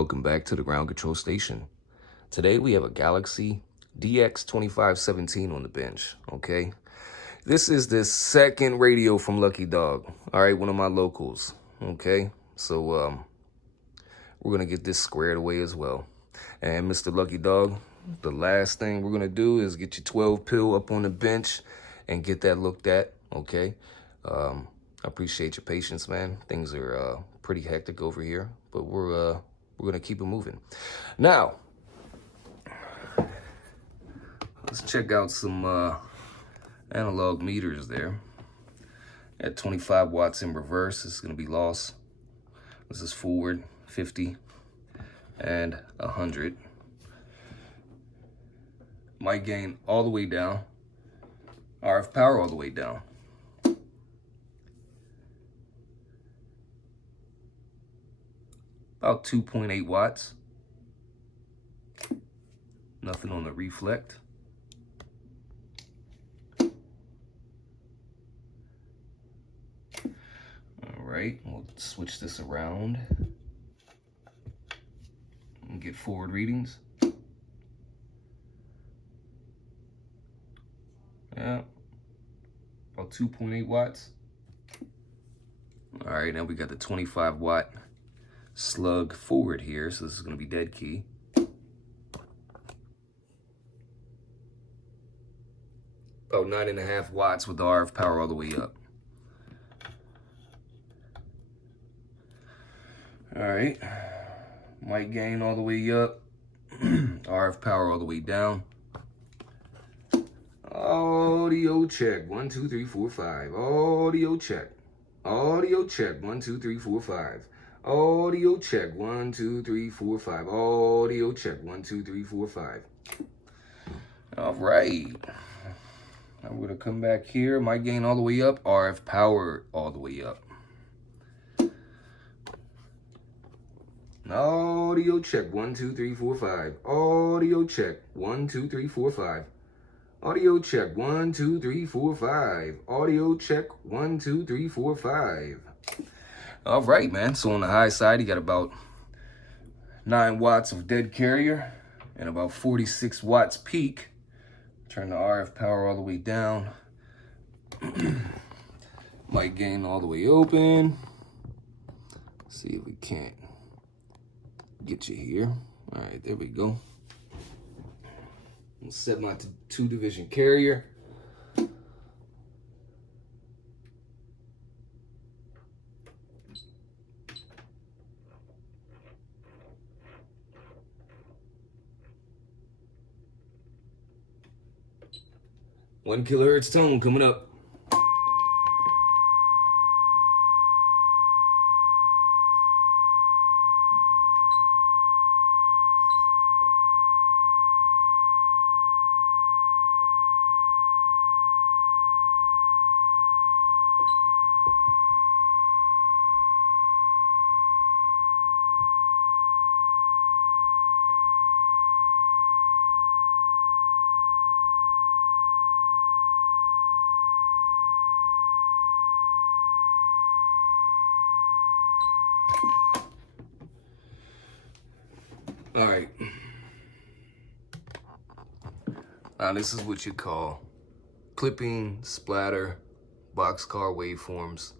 Welcome back to the ground control station. Today we have a Galaxy DX2517 on the bench, okay? This is the second radio from Lucky Dog, all right, one of my locals, okay? So we're gonna get this squared away as well. And Mr. Lucky Dog, the last thing we're gonna do is get your 12 pill up on the bench and get that looked at, okay? I appreciate your patience, man. Things are pretty hectic over here, but we're gonna keep it moving. Now, let's check out some analog meters there. At 25 watts in reverse, this is gonna be loss. This is forward, 50 and 100. Mic gain all the way down. RF power all the way down. About 2.8 watts. Nothing on the reflect. All right, we'll switch this around and get forward readings. Yeah, about 2.8 watts. All right, now we got the 25 watt slug forward here, so this is going to be dead key. About 9.5 watts with the RF power all the way up. All right, mic gain all the way up, RF power all the way down. Audio check, 1, 2, 3, 4, 5. Audio check. Audio check, 1, 2, 3, 4, 5. Audio check, 1, 2, 3, 4, 5. Audio check, 1, 2, 3, 4, 5. All right. Now we're gonna come back here. Mic gain all the way up, RF power all the way up. Audio check, 1, 2, 3, 4, 5. Audio check, 1, 2, 3, 4, 5. Audio check, 1, 2, 3, 4, 5. Audio check, 1, 2, 3, 4, 5. All right, man. So on the high side, you got about 9 watts of dead carrier and about 46 watts peak. Turn the RF power all the way down. Mic gain all the way open. See if we can't get you here. All right, there we go. I'm gonna set my 2-division carrier. One kilohertz tone coming up. All right. Now this is what you call clipping, splatter, boxcar waveforms.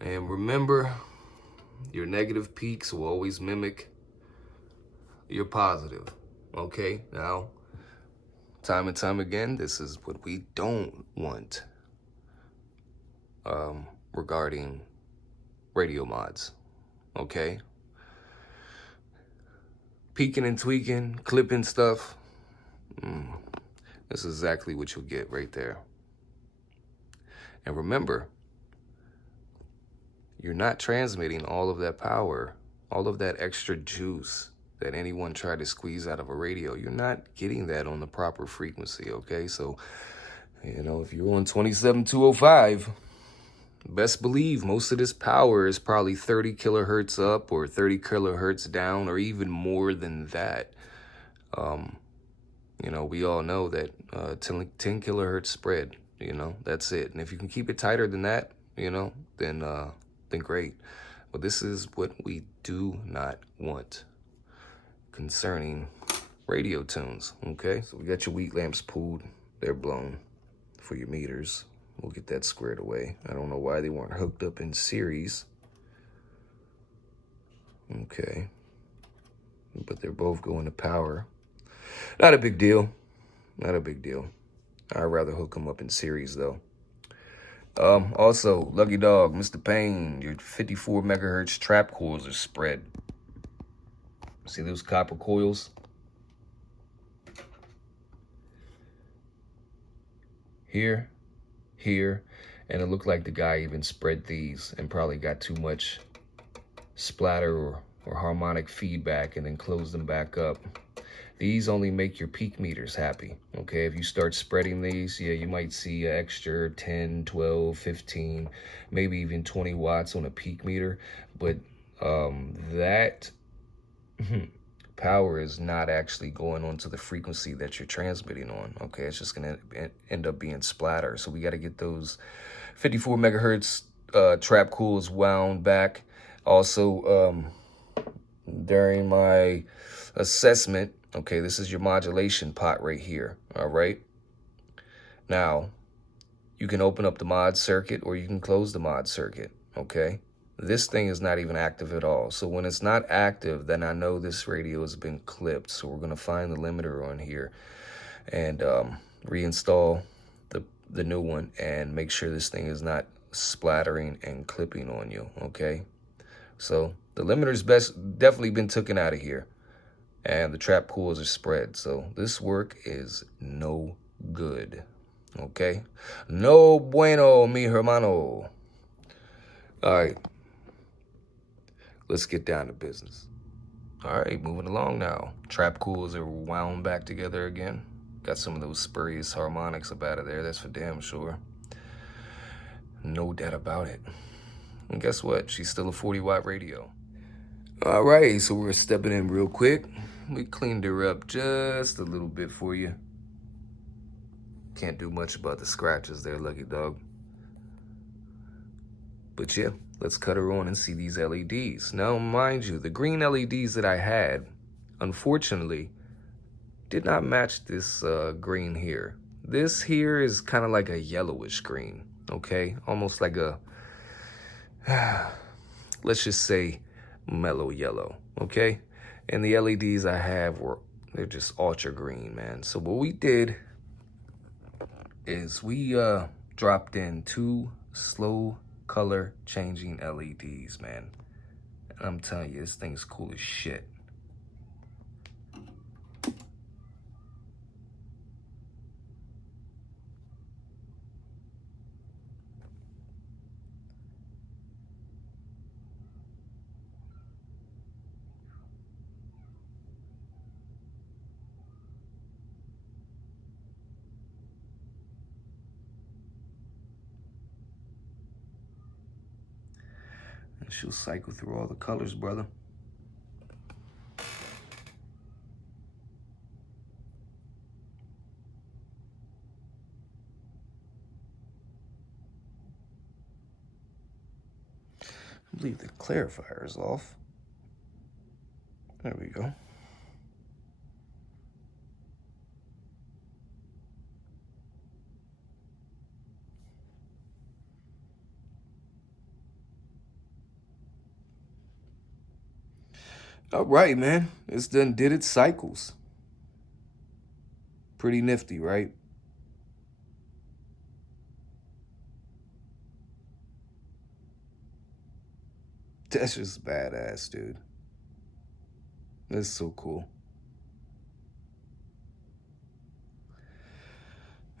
And remember, your negative peaks will always mimic your positive. Okay? Now, time and time again, this is what we don't want regarding radio mods. Okay? Peeking and tweaking, clipping stuff. This is exactly what you'll get right there. And remember, you're not transmitting all of that power, all of that extra juice that anyone tried to squeeze out of a radio. You're not getting that on the proper frequency, okay? So, you know, if you're on 27205, best believe most of this power is probably 30 kilohertz up or 30 kilohertz down or even more than that. You know, we all know that 10 kilohertz spread, you know, that's it. And if you can keep it tighter than that, you know, then great. But this is what we do not want. concerning radio tunes, okay? So we got your wheat lamps pulled. They're blown for your meters. We'll get that squared away. I don't know why they weren't hooked up in series. Okay. But they're both going to power. Not a big deal. Not a big deal. I'd rather hook them up in series, though. Also, Lucky Dog, Mr. Payne, your 54 megahertz trap coils are spread. See those copper coils? Here, here, and it looked like the guy even spread these and probably got too much splatter or harmonic feedback and then closed them back up. These only make your peak meters happy, okay? If you start spreading these, yeah, you might see an extra 10, 12, 15, maybe even 20 watts on a peak meter, but that power is not actually going onto the frequency that you're transmitting on, okay? It's just gonna end up being splatter. So we gotta get those 54 megahertz trap coils wound back. Also, during my assessment, okay, this is your modulation pot right here, all right? Now, you can open up the mod circuit or you can close the mod circuit, okay? This thing is not even active at all. So when it's not active, then I know this radio has been clipped. So we're gonna find the limiter on here and reinstall the new one and make sure this thing is not splattering and clipping on you, okay? So the limiter's definitely been taken out of here and the trap coils are spread. So this work is no good, okay? No bueno, mi hermano. All right. Let's get down to business. All right, moving along now. Trap coils are wound back together again. Got some of those spurious harmonics up out of there, that's for damn sure. No doubt about it. And guess what? She's still a 40-watt radio. All right, so we're stepping in real quick. We cleaned her up just a little bit for you. Can't do much about the scratches there, Lucky Dog. But yeah, let's cut her on and see these LEDs. Now, mind you, the green LEDs that I had, unfortunately, did not match this green here. This here is kind of like a yellowish green, okay? Almost like a, let's just say, mellow yellow, okay? And the LEDs I have they're just ultra green, man. So what we did is we dropped in 2 slow color changing LEDs, man. And I'm telling you, this thing's cool as shit. And she'll cycle through all the colors, brother. I believe the clarifier is off. There we go. All right, man. It's done did its cycles. Pretty nifty, right? That's just badass, dude. That's so cool.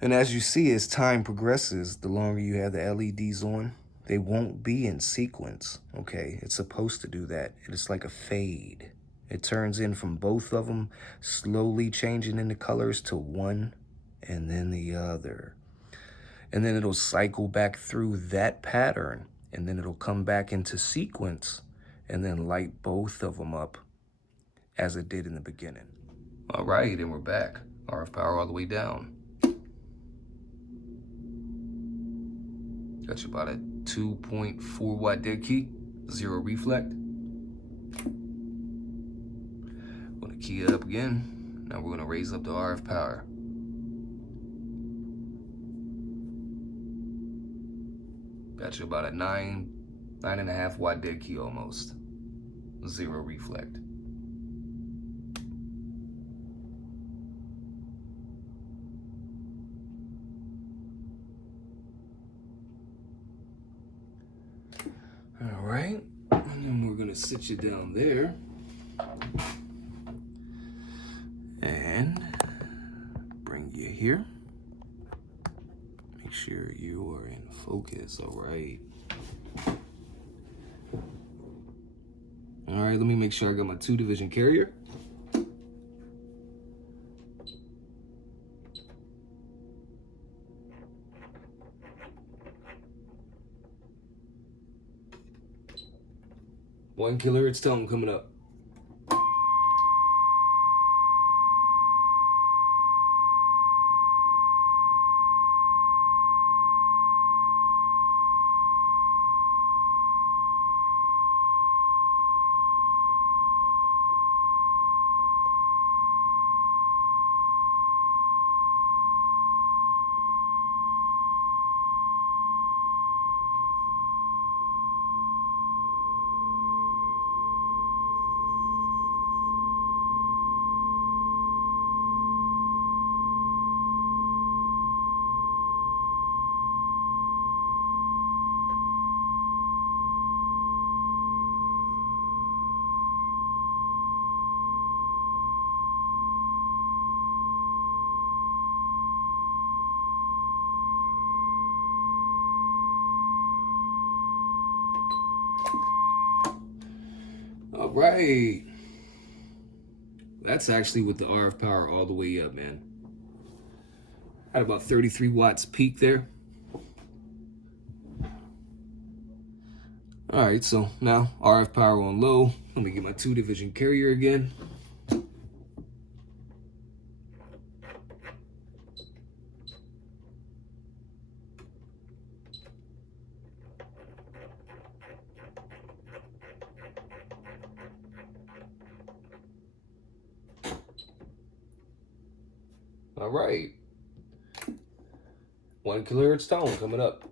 And as you see, as time progresses, the longer you have the LEDs on, they won't be in sequence, okay? It's supposed to do that. It's like a fade. It turns in from both of them, slowly changing into colors to one and then the other. And then it'll cycle back through that pattern, and then it'll come back into sequence and then light both of them up as it did in the beginning. All right, and we're back. RF power all the way down. Got you about a 2.4 watt dead key, 0 reflect. I'm gonna Key it up again. Now we're gonna raise up the RF power. Got you about a 9.5 watt dead key almost. 0 reflect. All right, and then we're gonna sit you down there and bring you here. Make sure you are in focus, all right. All right, let me make sure I got my 2-division carrier. One kilohertz tone coming up. All right. That's actually with the RF power all the way up, man. Had about 33 watts peak there. All right, so now RF power on low. Let me get my 2-division carrier again. All right. 1 kilohertz tone coming up.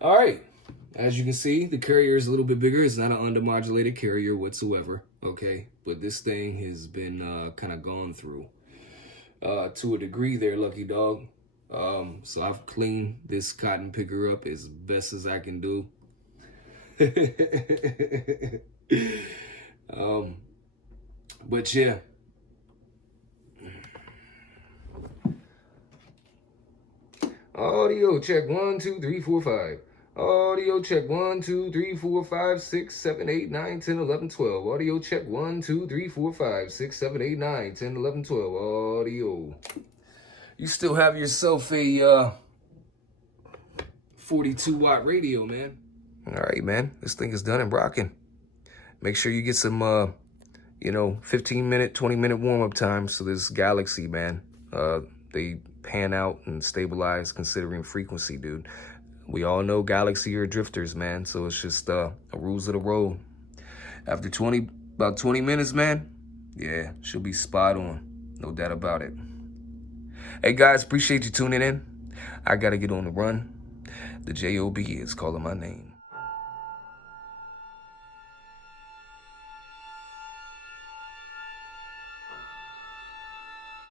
All right, as you can see, the carrier is a little bit bigger. It's not an undermodulated carrier whatsoever, okay? But this thing has been kind of gone through to a degree there, lucky dog. So I've cleaned this cotton picker up as best as I can do. But yeah. Audio check 1 2 3 4 5. Audio check 1 2 3 4 5 6 7 8 9 10 11 12. Audio check 1 2 3 4 5 6 7 8 9 10 11 12. Audio. You still have yourself a 42 watt radio, man. All right, man. This thing is done and rocking. Make sure you get some 15-minute, 20-minute warm-up time. So this Galaxy, man, they pan out and stabilize considering frequency, dude. We all know Galaxy are drifters, man. So it's just rules of the road. After about 20 minutes, man, yeah, she'll be spot on. No doubt about it. Hey, guys, appreciate you tuning in. I got to get on the run. The J.O.B. is calling my name.